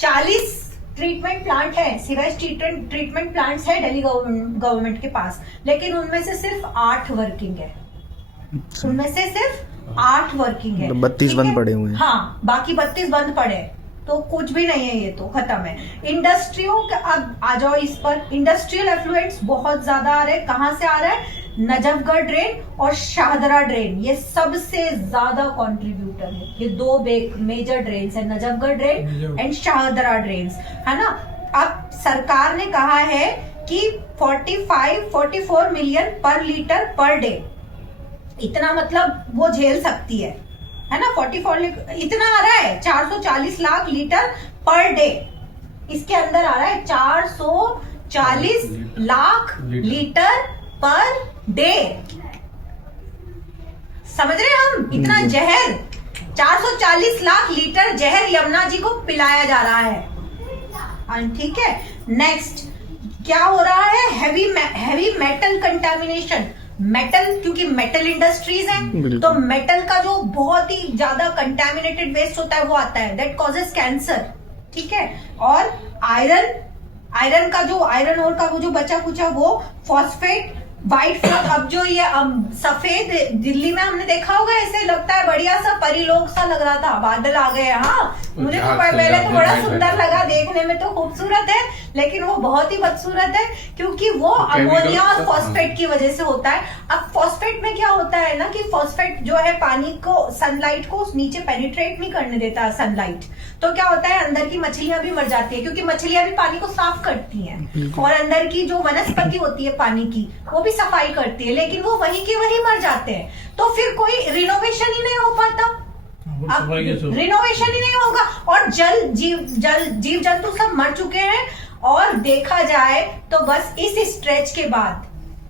40 treatment plant है, sewage treatment plants है Delhi government के पास, लेकिन उनमें से सिर्फ 8 वर्किंग है। उनमें से सिर्फ 8 वर्किंग है, 32 बंद पड़े हुए हैं। हाँ, बाकी 32 बंद पड़े हैं, तो कुछ भी नहीं है, ये तो खत्म है। इंडस्ट्रियों अब आ जाओ इस पर। इंडस्ट्रियल एफ्लुएंट्स बहुत ज्यादा आ रहे हैं। कहां से आ रहा है? नजफगढ़ ड्रेन और शाहदरा ड्रेन, ये सबसे ज्यादा कंट्रीब्यूटर है। ये 2 मेजर ड्रेन्स है, Najafgarh drain and Shahdara drains, है ना। अब सरकार ने कहा है कि 44 मिलियन पर लीटर पर डे, इतना मतलब वो झेल सकती है ना। 44 इतना आ रहा है, 440 लाख लीटर पर डे, इसके अंदर आ रहा है 440 लाख लीटर पर डे। समझ रहे हैं हम? इतना जहर, 440 लाख लीटर जहर यमुना जी को पिलाया जा रहा है। ठीक है, नेक्स्ट क्या हो रहा है? Heavy metal contamination. मेटल, क्योंकि मेटल इंडस्ट्रीज हैं, तो मेटल का जो बहुत ही ज्यादा कंटेमिनेटेड वेस्ट होता है वो आता है, दैट कॉजेस कैंसर। ठीक है, और आयरन का जो आयरन ओर का वो जो बचा कुचा वो फॉस्फेट, व्हाइट फ्लॉग। अब जो ये सफेद दिल्ली में हमने देखा होगा, ऐसे लगता है बढ़िया सा परिलोक सा लग रहा था, बादल आ गए। हाँ, मुझे तो पहले तो बड़ा सुंदर लगा, देखने में तो खूबसूरत है, लेकिन वो बहुत ही बदसूरत है, क्योंकि वो अमोनिया और फॉस्फेट की वजह से होता है। अब फॉस्फेट में क्या होता है ना, कि फॉस्फेट जो है पानी को, सनलाइट को नीचे पेनिट्रेट नहीं करने देता सनलाइट, तो क्या होता है, अंदर की मछलियां भी मर जाती है, क्योंकि मछलियां भी पानी को साफ करती हैं, और अंदर की जो वनस्पति होती है पानी की, वो भी सफाई करती है, लेकिन वो वही की वही मर जाते हैं। तो फिर कोई रिनोवेशन ही नहीं हो पाता, अब रिनोवेशन ही नहीं होगा, और जीव जंतु सब मर चुके हैं। और देखा जाए तो बस इस स्ट्रेच के बाद,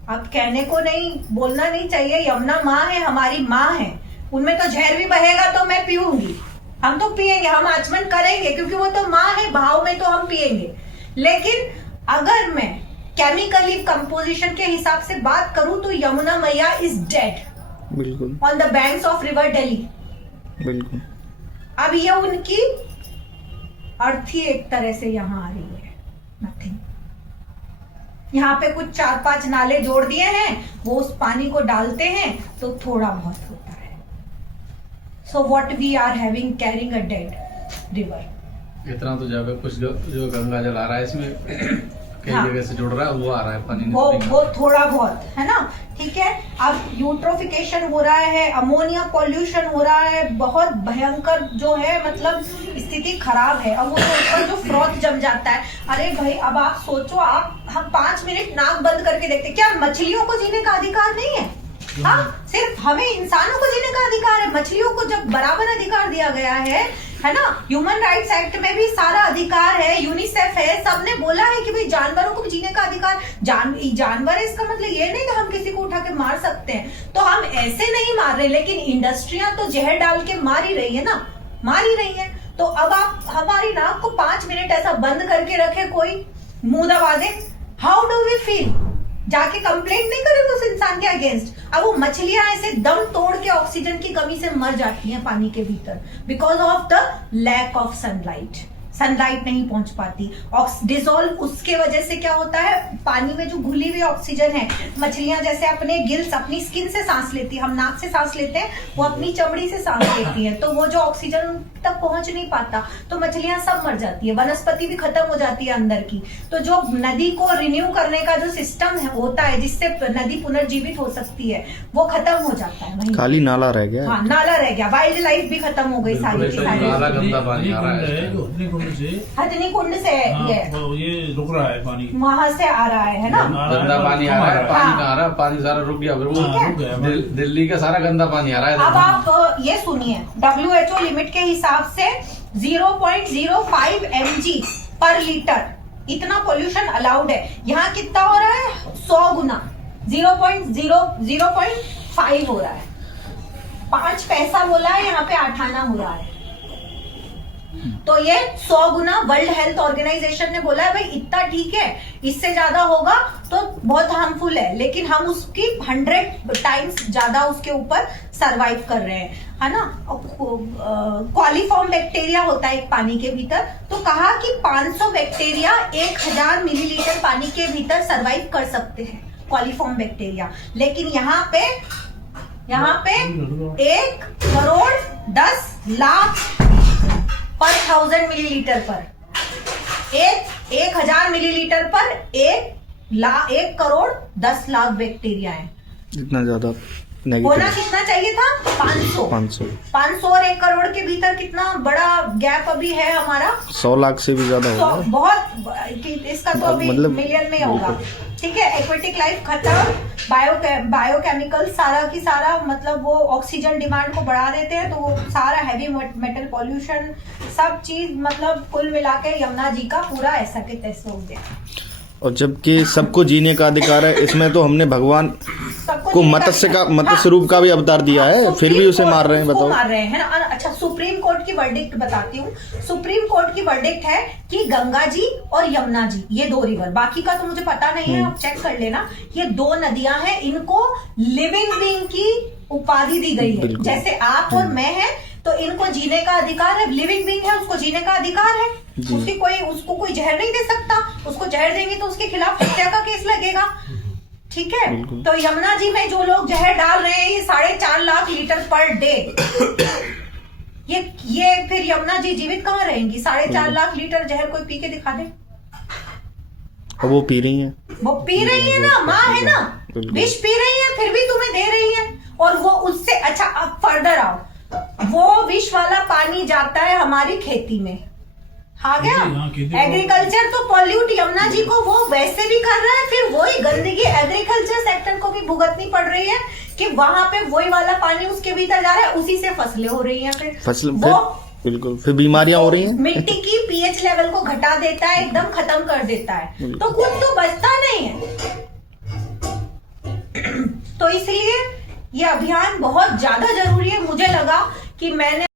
अब कहने को नहीं, बोलना नहीं चाहिए, यमुना माँ है, हमारी माँ है, उनमें तो जहर भी बहेगा तो मैं पीऊंगी, हम तो पिएंगे, हम आचमन करेंगे, क्योंकि वो तो माँ है, भाव में तो हम पिएंगे। लेकिन अगर मैं केमिकली कंपोजिशन के हिसाब से बात करूं तो यमुना मैया इज डेड, बिल्कुल, on the banks of river Delhi, बिल्कुल। अब ये उनकी अर्थी एक तरह से यहाँ आ रही है, नथिंग। यहाँ पे कुछ 4-5 नाले जोड़ दिए हैं, वो उस पानी को डालते हैं तो थोड़ा बहुत होता है। So what we are having, carrying a dead river. इतना तो जब कुछ जो गंगा जल आ रहा है इसमें कई जगह से जुड़ रहा है, वो आ रहा है पानी, वो थोड़ा बहुत है ना। ठीक है, अब यूट्रोफिकेशन हो रहा है, अमोनिया पॉल्यूशन हो रहा है, बहुत भयंकर जो है, मतलब स्थिति खराब है। अब वो ऊपर जो फ्रॉथ जम जाता है, अरे भाई अब आप सोचो, हम 5 मिनट नाक बंद करके देखते, क्या मछलियों को जीने का अधिकार नहीं है? हाँ, सिर्फ हमें इंसानों को जीने का अधिकार है, मछलियों को जब बराबर अधिकार दिया गया है ना। ह्यूमन राइट्स एक्ट में भी सारा अधिकार है, यूनिसेफ है, सबने बोला है कि भाई जानवरों को भी जीने का अधिकार। जानवर है, इसका मतलब ये नहीं कि हम किसी को उठा के मार सकते हैं, तो हम ऐसे नहीं मार रहे, लेकिन इंडस्ट्रियां तो जहर डाल के मार ही रही है ना, मार ही रही है। तो अब आप हमारी नाक को 5 मिनट ऐसा बंद करके रखे, कोई मुंह दबा दे, हाउ डू वी फील? जाके कंप्लेंट नहीं करेंगे उस इंसान के अगेंस्ट? अब वो मछलियां ऐसे दम तोड़ के ऑक्सीजन की कमी से मर जाती हैं पानी के भीतर, because of the lack of sunlight. Sunlight नहीं पहुंच पाती, डिसॉल्व, उसके वजह से क्या होता है, पानी में जो घुली हुई ऑक्सीजन है, मछलियां जैसे अपने गिल्स, अपनी स्किन से सांस लेती है, हम नाक से सांस लेते हैं, वो अपनी चमड़ी से सांस लेती है, तो वो जो ऑक्सीजन तक पहुंच नहीं पाता, तो मछलियां सब मर जाती है, वनस्पति भी खत्म हो जाती है अंदर की। तो जो नदी को रिन्यू करने का जो सिस्टम होता है, जिससे नदी पुनर्जीवित हो सकती है, वो खत्म हो जाता है, वहीं खाली नाला रह गया। हाँ, नाला रह गया, वाइल्ड लाइफ भी खत्म हो गई सारी की सारी। गंदा पानी आ रहा है हथनी कुंड से ये रुक रहा है पानी, वहां से आ रहा है ना, गंदा पानी आ रहा है, पानी कहाँ आ रहा है, पानी सारा रुक गया, फिर वो दिल्ली का सारा गंदा पानी आ रहा है। अब आप ये सुनिए, WHO लिमिट के हिसाब से 0.05 mg पर लीटर इतना पोल्यूशन अलाउड है। यहाँ कितना हो रहा है? 100 गुना, 0.5 हो रहा है। 5 पैसा बोला है, यहाँ पे 8 आना हो रहा है। तो ये 100 गुना वर्ल्ड हेल्थ ऑर्गेनाइजेशन ने बोला है भाई इतना ठीक है, इससे ज्यादा होगा तो बहुत हार्मफुल है, लेकिन हम उसकी 100 टाइम्स ज्यादा उसके ऊपर सरवाइव कर रहे हैं, है ना। कॉलीफॉर्म बैक्टीरिया होता है एक पानी के भीतर, तो कहा कि 500 बैक्टीरिया 1000 मिलीलीटर पानी के भीतर सरवाइव कर सकते हैं, कॉलीफॉर्म बैक्टीरिया। लेकिन यहाँ पे 1 करोड़ 10 लाख पर 1000 मिलीलीटर पर 1000 मिलीलीटर पर 1 करोड़ 10 लाख बैक्टीरिया है। इतना ज्यादा होना नेगेटिव। कितना चाहिए था? 500 और 1 करोड़ के भीतर कितना बड़ा गैप अभी है हमारा, 100 लाख से भी ज्यादा तो होगा। बहुत इसका तो अभी मतलब मिलियन में होगा। ठीक है, एक्वेटिक लाइफ खत्म, बायोकेमिकल सारा की सारा, मतलब वो ऑक्सीजन डिमांड को बढ़ा देते हैं, तो वो सारा हैवी मेटल पॉल्यूशन सब चीज, मतलब कुल मिला के यमुना जी का पूरा ऐसा के तैसे हो गया। और जबकि सबको जीने का अधिकार है, इसमें तो हमने भगवान सबको को जीने का मत्स्य रूप का भी अवतार दिया है, हाँ, फिर भी उसे सुप्रीम मार रहे हैं, कोर्ट उसको बताओ। मार रहे हैं ना। अच्छा, सुप्रीम कोर्ट की वर्डिक्ट बताती हूँ। सुप्रीम कोर्ट की वर्डिक्ट है कि गंगा जी और यमुना जी, ये 2 रिवर, बाकी का तो मुझे पता नहीं है, आप चेक कर लेना, ये 2 नदियां हैं, इनको लिविंग बीइंग की उपाधि दी गई है। बिल्कुल। जैसे आप और मैं हैं, तो इनको जीने का अधिकार है, लिविंग बीइंग है, उसको जीने का अधिकार है, उसको कोई जहर नहीं दे सकता, उसको जहर देंगे तो उसके खिलाफ हत्या का केस लगेगा। ठीक है, बिल्कुल। तो यमुना जी में जो लोग जहर डाल रहे हैं, ये 4.5 लाख लीटर पर डे, ये फिर यमुना जी जीवित कहाँ रहेंगी? 4.5 लाख लीटर जहर कोई पी के दिखा दे। और वो पी रही हैं। वो पी रही है ना, माँ है ना, बिल्कुल। विष पी रही है, फिर भी तुम्हें दे रही है। और वो उससे अच्छा, अब फर्दर आओ, वो विष वाला पानी जाता है हमारी खेती में, आ गया। हाँ, खेती एग्रीकल्चर तो पॉल्यूट यमुना जी को वो वैसे भी कर रहा है, फिर वही गंदगी एग्रीकल्चर सेक्टर को भी भुगतनी पड़ रही है कि वहां पे वही वाला पानी उसके भीतर जा रहा है, उसी से फसलें हो रही हैं, फिर बिल्कुल, फिर बीमारियां हो रही हैं। मिट्टी की पीएच लेवल को घटा देता है, एकदम खत्म कर देता है, तो कुछ तो बचता नहीं है। तो इसलिए ये अभियान बहुत ज्यादा जरूरी है। मुझे लगा कि मैंने